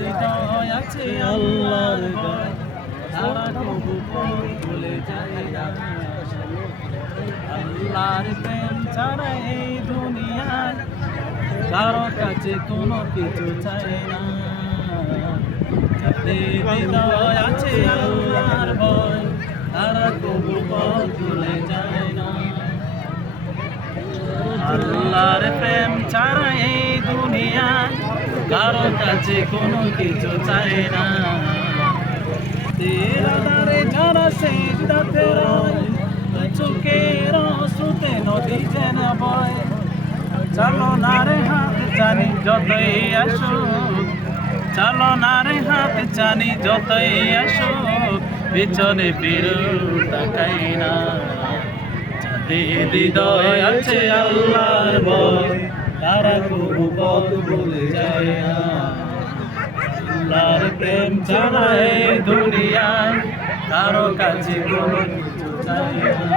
হৃদয় আছে আল্লাহর ভয়, তারা কবু পথ ভুলে যায় না। আল্লাহর প্রেম ছাড়া এই দুনিয়ায় কারো কাছে কোনো কিছু চাই না। যাদের হৃদয় আছে আল্লাহর ভয়, তারা কবু পথ ভুলে যায় না। আল্লাহর প্রেম ছাড়া এই দুনিয়ায় কারো কাছে কোনো কিছু চাই না। তেরাদারে যারা সেজদাতে রয়, চোখের অশ্রুতে নদী যেন বয়। চলো না রে হাত জানি যতই আসুক, চলো না রে হাত জানি যতই আসুক, পিছনে ফিরেও তাকাই না। যাদের হৃদয় আছে আল্লাহর ভয়, তারা কবু পথ ভুলে যায় না। আল্লাহর প্রেম ছাড়া এই দুনিয়ায় কারো কাছে কোনো কিছু চাই না।